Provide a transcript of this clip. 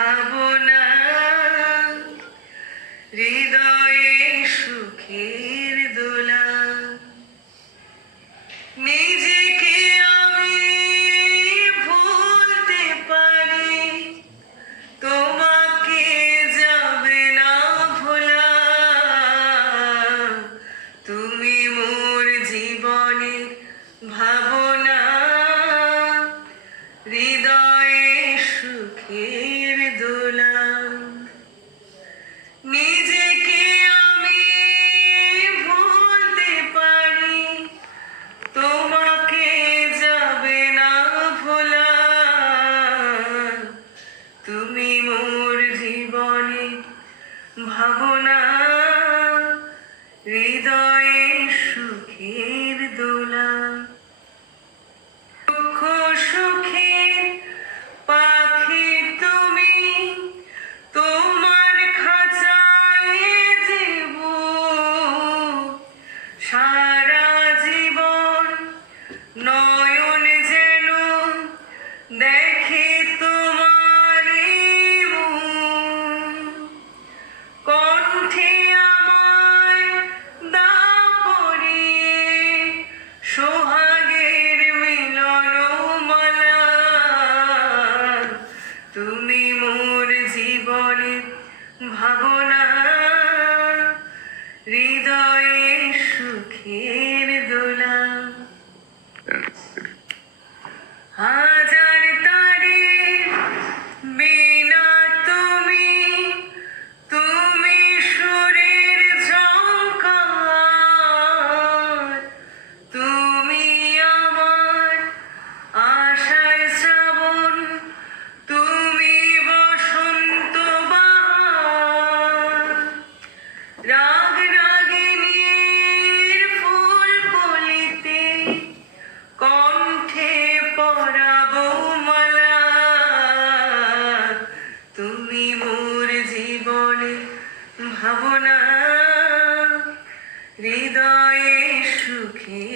ভাবনা হৃদয়ে সুখের দোলা। নিজেকে আমি ভুলতে পারি, তোমাকে যাবে না ভোলা। তুমি মোর জীবনের ভাবনা, হৃদয়ে সুখের দোলা। নিজেকে আমি ভুলতে পারি, তোমাকে যাবে না ভোলা। তুমি মোর জীবনে ভাবনা, হৃদয়ে সুখের দোলা। দুঃখ সুখের পাখি তুমি, তোমার খাঁচায় দেব সারা জীবন। নয়ন যেন দেখে তোমারই মুখ, কণ্ঠে আমায় দাও পরিয়ে সোহাগের মিলন মালা। তুমি মোর জীবনের ভাবনা, হৃদয়ে সুখের দোলা। হাজার তারের বীণা তুমি, তুমি সুরের ঝংকার। তুমি আমার আশার শ্রাবণ, তুমি বসন্ত বাহার। রাগ রাগিনীর ফুল কলিতে কণ্ঠে পরাবো মালা। তুমি মোর জীবনে ভাবনা, হৃদয়ে সুখে